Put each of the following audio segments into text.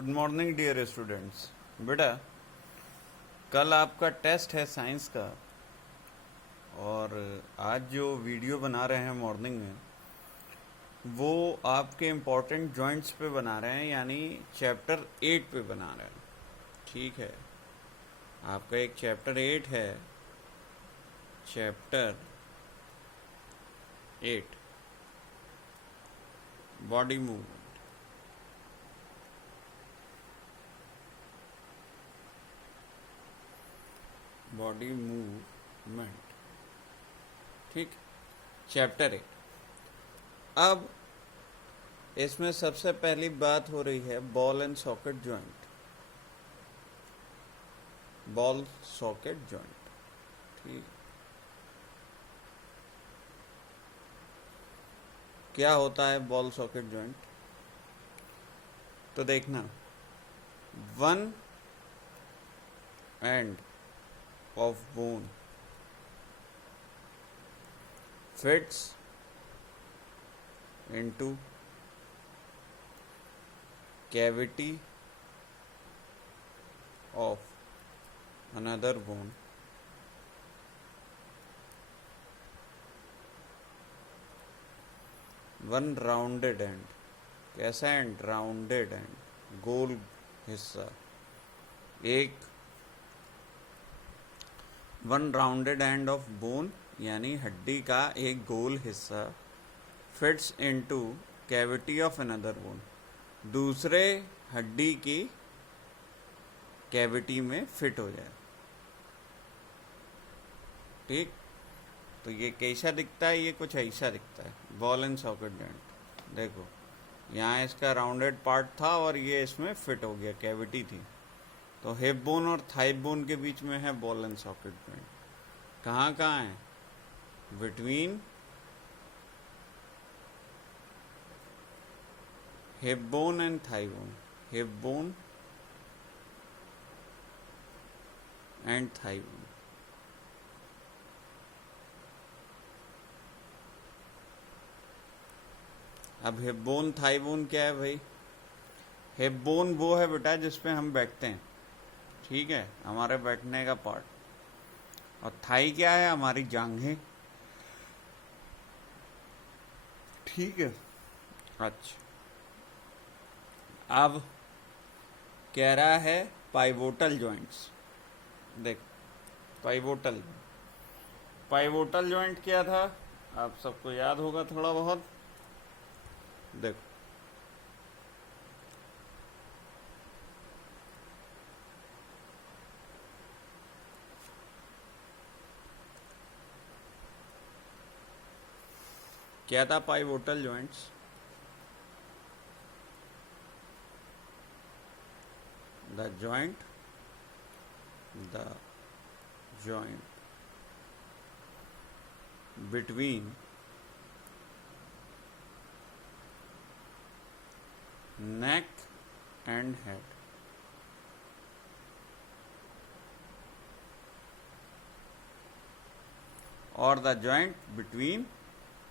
Good morning dear students. बेटा, कल आपका टेस्ट है साइंस का, और आज जो वीडियो बना रहे हैं मॉर्निंग में वो आपके इम्पोर्टेंट जॉइंट्स पे बना रहे हैं, यानी चैप्टर 8 पे बना रहे हैं। ठीक है, आपका एक चैप्टर 8 है, chapter 8 body movement. Body movement, ठीक, चैप्टर 8। अब इसमें सबसे पहली बात हो रही है ball and socket joint. Ball socket joint, ठीक। क्या होता है बॉल सॉकेट जॉइंट? तो देखना, one and of bone fits into cavity of another bone one rounded end। कैसा एंड? राउंडेड एंड, गोल हिस्सा। एक one rounded end of bone यानी हड्डी का एक गोल हिस्सा fits into cavity of another bone, दूसरे हड्डी की कैविटी में फिट हो जाए। ठीक, तो ये कैसा दिखता है? ये कुछ ऐसा दिखता है बॉल एंड सॉकेट जॉइंट। देखो, यहाँ इसका राउंडेड पार्ट था और ये इसमें फिट हो गया, कैविटी थी। तो हिप बोन और थाई बोन के बीच में है बॉल एंड सॉकेट जॉइंट। कहाँ कहाँ है? Between hip bone and thigh bone, hip bone and thigh bone. अब हिप बोन थाई बोन क्या है भाई? हिप बोन वो है बेटा जिसपे हम बैठते हैं, ठीक है, हमारे बैठने का पार्ट। और थाई क्या है? हमारी जांघें, ठीक है। अच्छा, अब कह रहा है पाइवोटल जॉइंट्स। देख, पाइवोटल जॉइंट क्या था? आप सबको याद होगा थोड़ा बहुत। देखो, क्या था pivotal joints? The joint between neck and head। और the joint between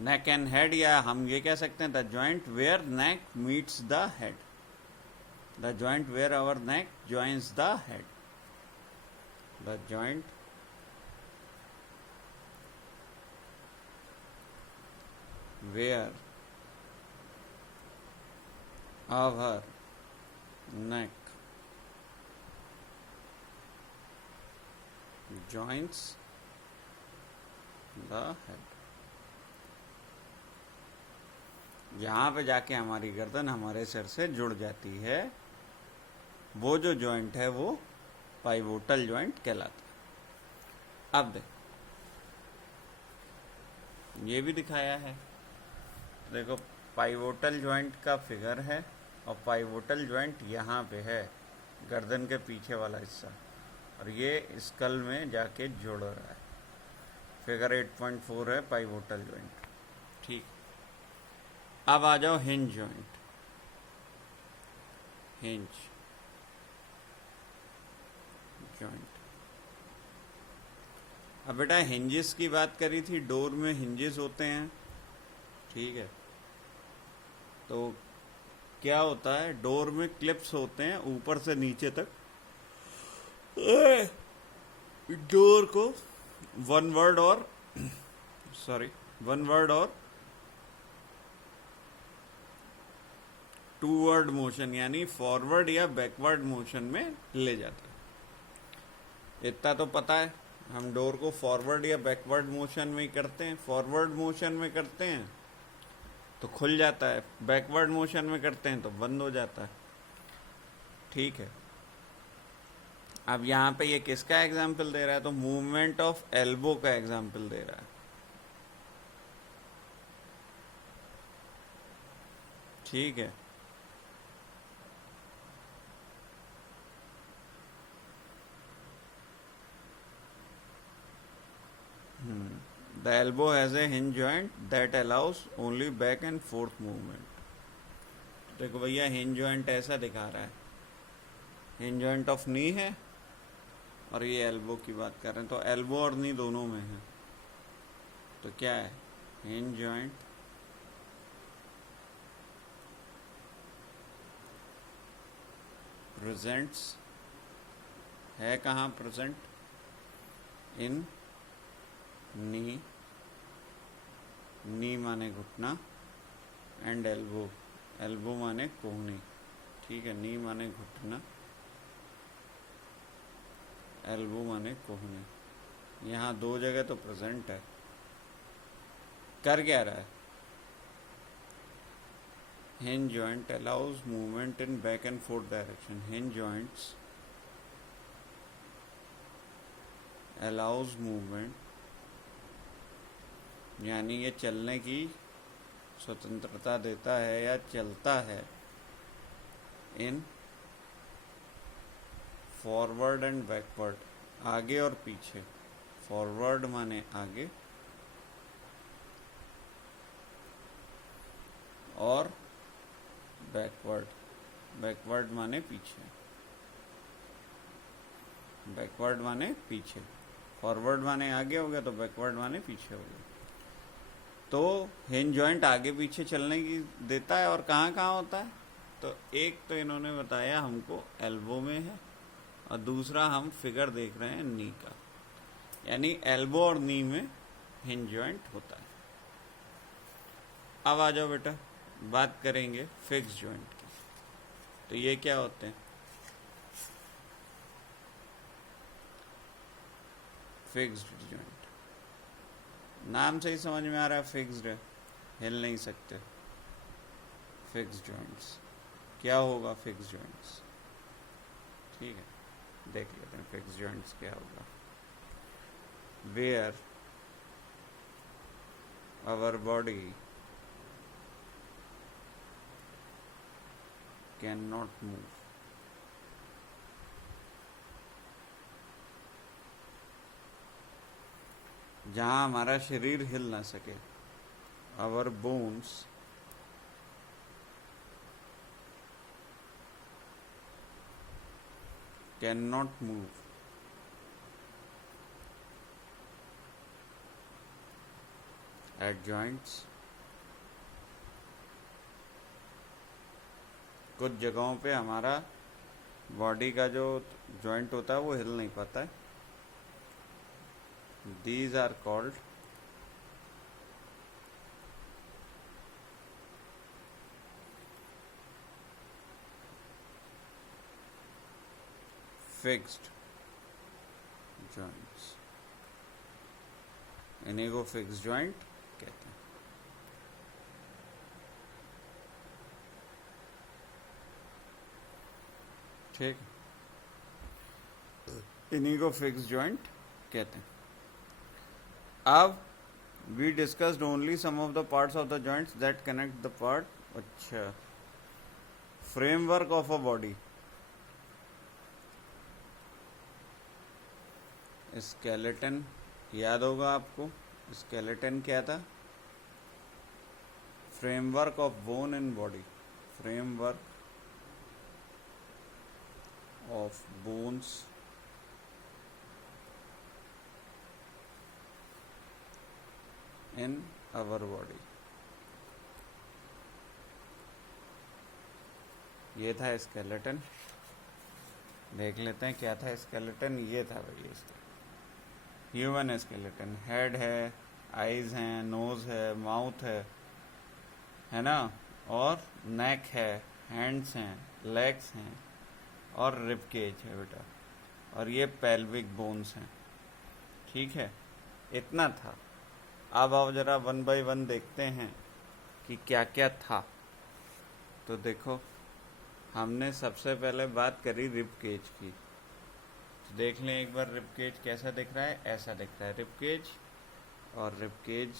neck and head, या हम ये कह सकते हैं the joint where neck meets the head, the joint where our neck joins the head, the joint where our neck joins the head। जहाँ पे जाके हमारी गर्दन हमारे सिर से जुड़ जाती है, वो जो जॉइंट है वो पाइवोटल जॉइंट कहलाता है। अब देख, ये भी दिखाया है, देखो पाइवोटल जॉइंट का फिगर है, और पाइवोटल जॉइंट यहाँ पे है, गर्दन के पीछे वाला हिस्सा, और ये स्कल में जाके जुड़ रहा है। फिगर 8.4 है पाइवोटल जॉइंट, ठीक। अब आ जाओ हिंज जॉइंट। हिंज जॉइंट, अब बेटा हिंजेस की बात करी थी, डोर में हिंजेस होते हैं, ठीक है। तो क्या होता है, डोर में क्लिप्स होते हैं ऊपर से नीचे तक। डोर को वन वर्ड और सॉरी वन वर्ड और टू वर्ड मोशन यानी फॉरवर्ड या बैकवर्ड मोशन में ले जाते हैं। इतना तो पता है, हम डोर को फॉरवर्ड या बैकवर्ड मोशन में ही करते हैं। फॉरवर्ड मोशन में करते हैं तो खुल जाता है, बैकवर्ड मोशन में करते हैं तो बंद हो जाता है। ठीक है, अब यहाँ पे ये किसका एग्जाम्पल दे रहा है, तो मूवमेंट ऑफ एल्बो का एग्जाम्पल दे रहा है। ठीक है, the elbow has a hinge joint that allows only back and fourth movement. देखो भैया, हिंज जॉइंट ऐसा दिखा रहा है, हिंज जॉइंट ऑफ नी है और ये एल्बो की बात कर रहे हैं, तो एल्बो और नी दोनों में है। तो क्या है, हिंज जॉइंट प्रेजेंट्स है कहाँ प्रेजेंट, इन नी, नी माने घुटना, एंड एल्बो, एल्बो माने कोहनी। ठीक है, नी माने घुटना, एल्बो माने कोहनी। यहाँ दो जगह तो प्रेजेंट है। कर क्या रहा है, hinge joint allows movement in back and forth direction. Hinge joints allows movement यानी ये चलने की स्वतंत्रता देता है या चलता है इन फॉरवर्ड एंड बैकवर्ड, आगे और पीछे। फॉरवर्ड माने आगे और बैकवर्ड, बैकवर्ड माने पीछे, बैकवर्ड माने पीछे। फॉरवर्ड माने आगे हो गया तो बैकवर्ड माने पीछे हो गया। तो हिंज जॉइंट आगे पीछे चलने की देता है और कहाँ कहाँ होता है, तो एक तो इन्होंने बताया हमको एल्बो में है और दूसरा हम फिगर देख रहे हैं नी का, यानी एल्बो और नी में हिंज जॉइंट होता है। अब आ जाओ बेटा, बात करेंगे फिक्स जॉइंट की। तो ये क्या होते हैं, फिक्स्ड जॉइंट, नाम से ही समझ में आ रहा है फिक्स्ड है, हिल नहीं सकते। फिक्स्ड जॉइंट्स क्या होगा, फिक्स्ड जॉइंट्स, ठीक है देख लेते हैं फिक्स्ड जॉइंट्स क्या होगा। Where our body cannot move, जहां हमारा शरीर हिल ना सके। our bones cannot move at joints, कुछ जगहों पे हमारा बॉडी का जो जॉइंट होता है वो हिल नहीं पाता है। These are called fixed joints, इन्हीं को फिक्स्ड जॉइंट कहते हैं। ठीक, इन्हीं को फिक्स जॉइंट कहते हैं। अब we discussed only some of the parts of the joints that connect the part. अच्छा, framework of a body, skeleton याद होगा आपको, स्केलेटन क्या था, framework of bone in body, framework of bones in our body। ये था skeleton, देख लेते हैं क्या था स्केलेटन। ये था भाई इसका ह्यूमन स्केलेटन। हेड है, आइज़ हैं, नोज़ है, माउथ है ना, और नेक है, हैंड्स हैं, लेग्स हैं और रिब केज है बेटा, और ये पेल्विक बोन्स हैं। ठीक है, इतना था। अब आओ जरा वन बाय वन देखते हैं कि क्या क्या था। तो देखो, हमने सबसे पहले बात करी रिब केज की। तो देख लें एक बार रिब केज कैसा दिख रहा है। ऐसा दिख रहा है रिब केज, और रिब केज,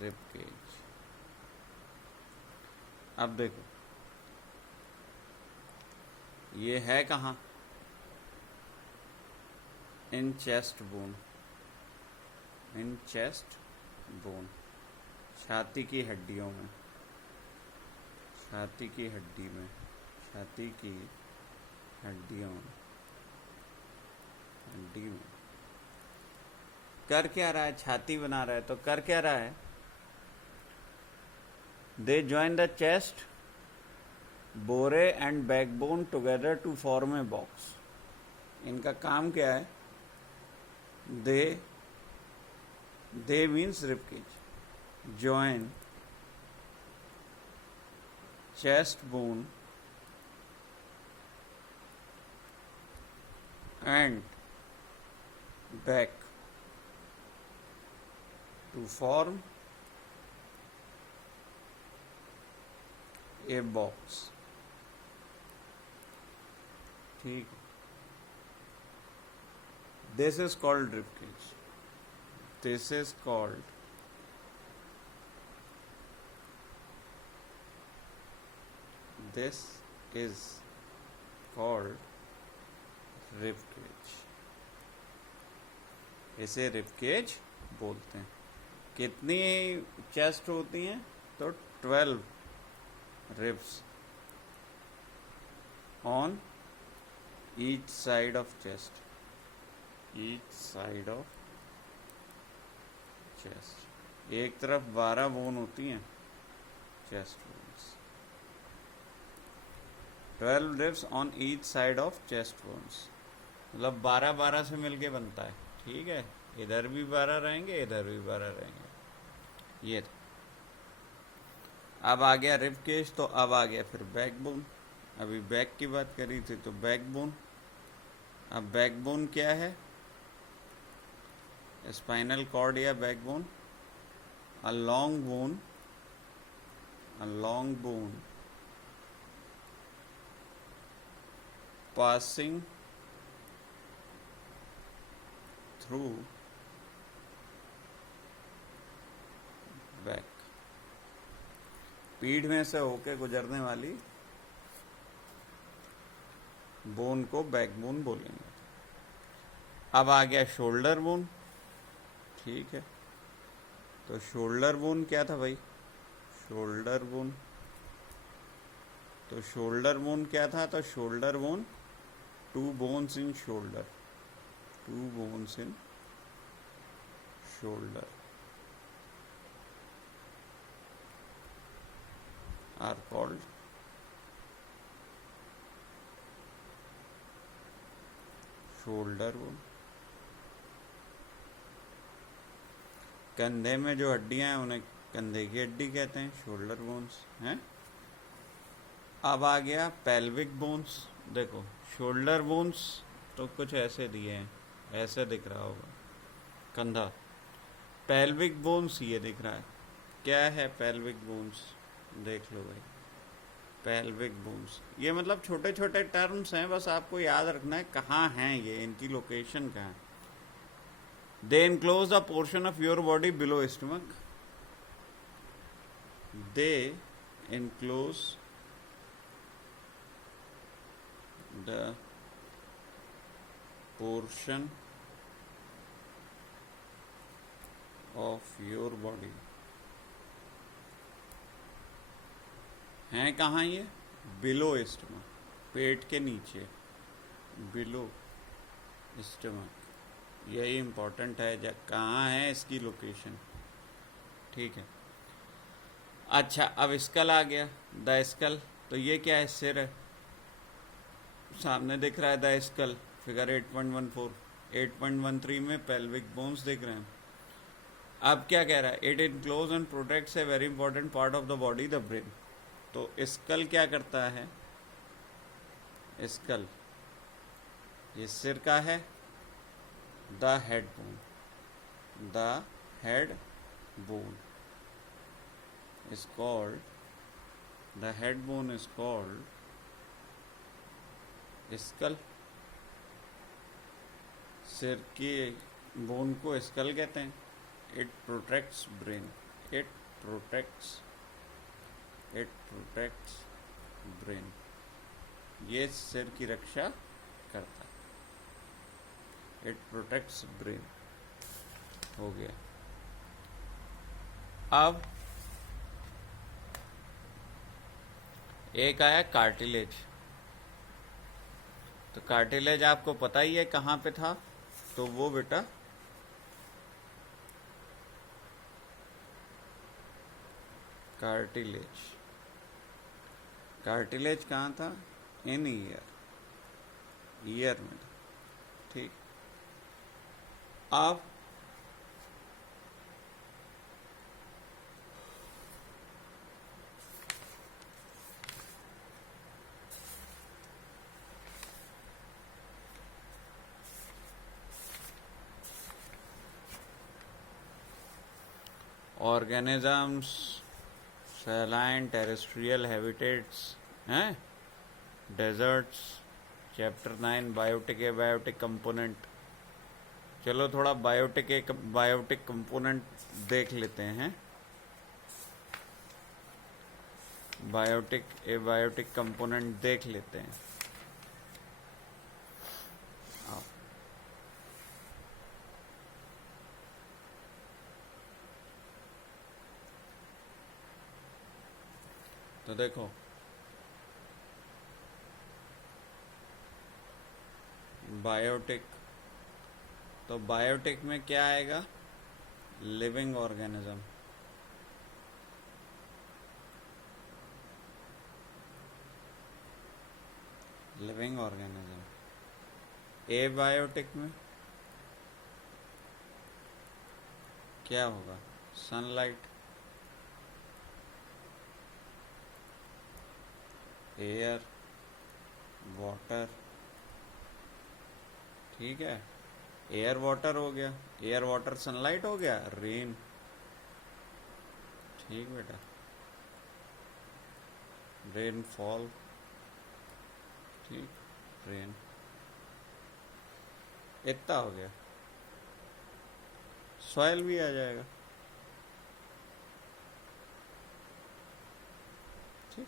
रिब केज। अब देखो ये है कहाँ, in chest bone, in chest bone, छाती की हड्डियों में, छाती की हड्डी में, छाती की हड्डियों में, हड्डी में। कर क्या रहा है, छाती बना रहा है, तो कर क्या रहा है, they join the chest bone and backbone together to form a box. इनका काम क्या है, they means rib cage, join chest bone and back to form a box। ठीक, this is called rib cage, this is called this is called rib cage. इसे rib cage बोलते हैं। कितनी chest होती हैं, तो 12 ribs on each side of chest, each side of chest. एक तरफ 12 बोन होती हैं, chest bones, 12 ribs on each side of chest bones. मतलब 12-12 से मिलके बनता है। ठीक है, इधर भी 12 रहेंगे, इधर भी 12 रहेंगे। ये अब आ गया रिब केज, तो अब आ गया फिर बैकबोन। अभी बैक की बात करी थी, तो बैकबोन। अब बैकबोन क्या है, स्पाइनल कॉर्ड या backbone, a long bone, a long bone passing through back, पीठ में से होके गुजरने वाली बोन को बैकबोन बोलेंगे। अब आ गया शोल्डर बोन। ठीक है, तो शोल्डर बोन क्या था भाई, शोल्डर बोन, तो शोल्डर बोन क्या था, तो shoulder bone, 2 bones in shoulder, 2 bones in shoulder are called shoulder bone। कंधे में जो हड्डियां हैं उन्हें कंधे की हड्डी कहते हैं, शोल्डर बोन्स हैं। अब आ गया पेल्विक बोन्स। देखो शोल्डर बोन्स तो कुछ ऐसे दिए हैं, ऐसे दिख रहा होगा कंधा। पेल्विक बोन्स ये दिख रहा है। क्या है पेल्विक बोन्स, देख लो भाई। पेल्विक बोन्स ये मतलब छोटे छोटे टर्म्स हैं, बस आपको याद रखना है कहाँ हैं ये, इनकी लोकेशन कहाँ है। They enclose the portion of your body below stomach, they enclose the portion of your body, हैं कहाँ ये, बिलो स्टमक, पेट के नीचे, बिलो स्टमक। यही इम्पोर्टेंट है, कहाँ है इसकी लोकेशन। ठीक है, अच्छा, अब स्कल आ गया, द स्कल। तो ये क्या है? सिर है, सामने दिख रहा है द स्कल, फिगर 8.14। 8.13 में पेल्विक बोन्स दिख रहे हैं। अब क्या कह रहा है? It enclose and protects a very important part of the body, the brain. तो स्कल क्या करता है? स्कल ये सिर का है, the head bone, the head bone is called, the head bone is called skull। सिर की बोन को स्कल कहते हैं। It protects brain, it protects it protects brain. ये सिर की रक्षा करता है। इट प्रोटेक्ट्स ब्रेन हो गया। अब एक आया कार्टिलेज। तो कार्टिलेज आपको पता ही है कहाँ पे था, तो वो बेटा कार्टिलेज, कार्टिलेज कहाँ था? इन ईयर, ईयर में था। ठीक। अब ऑर्गेनिजम्स, सैलाइन, टेरेस्ट्रियल हैबिटेट्स हैं, deserts, chapter 9 biotic abiotic component. चलो थोड़ा बायोटिक कंपोनेंट देख लेते हैं। बायोटिक एबायोटिक कंपोनेंट देख लेते हैं। तो देखो, बायोटिक, तो बायोटिक में क्या आएगा? Living organism. Living organism. Abiotic में क्या होगा? Sunlight, air, water. ठीक है, एयर वाटर हो गया, एयर वाटर सनलाइट हो गया, रेन। ठीक बेटा, रेनफॉल। ठीक, रेन। इतना हो गया। सॉइल भी आ जाएगा। ठीक,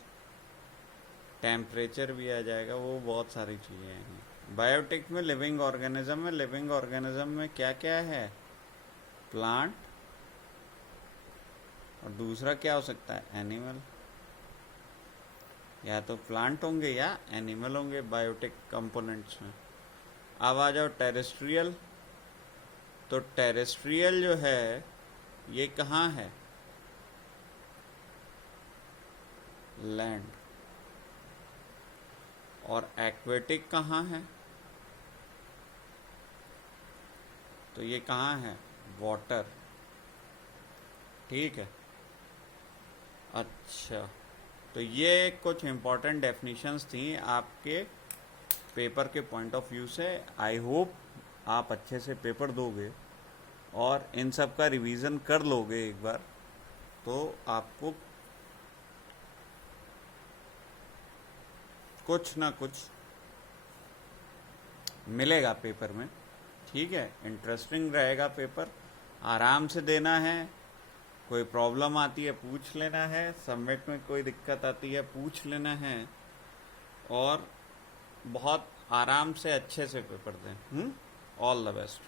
टेम्परेचर भी आ जाएगा, वो बहुत सारी चीज़ें हैं। बायोटिक में लिविंग ऑर्गेनिज्म है। लिविंग ऑर्गेनिज्म में क्या क्या है? प्लांट, और दूसरा क्या हो सकता है? एनिमल। या तो प्लांट होंगे या एनिमल होंगे बायोटिक कंपोनेंट्स में। अब आ जाओ टेरेस्ट्रियल। तो टेरेस्ट्रियल जो है ये कहाँ है? लैंड। और एक्वेटिक कहाँ है? तो ये कहाँ है? वाटर। ठीक है। अच्छा, तो ये कुछ इंपॉर्टेंट डेफिनेशंस थी आपके पेपर के पॉइंट ऑफ व्यू से। आई होप आप अच्छे से पेपर दोगे और इन सब का रिवीजन कर लोगे एक बार, तो आपको कुछ ना कुछ मिलेगा पेपर में। ठीक है, इंटरेस्टिंग रहेगा पेपर, आराम से देना है। कोई प्रॉब्लम आती है पूछ लेना है, सबमिट में कोई दिक्कत आती है पूछ लेना है, और बहुत आराम से अच्छे से पेपर दें। All the best.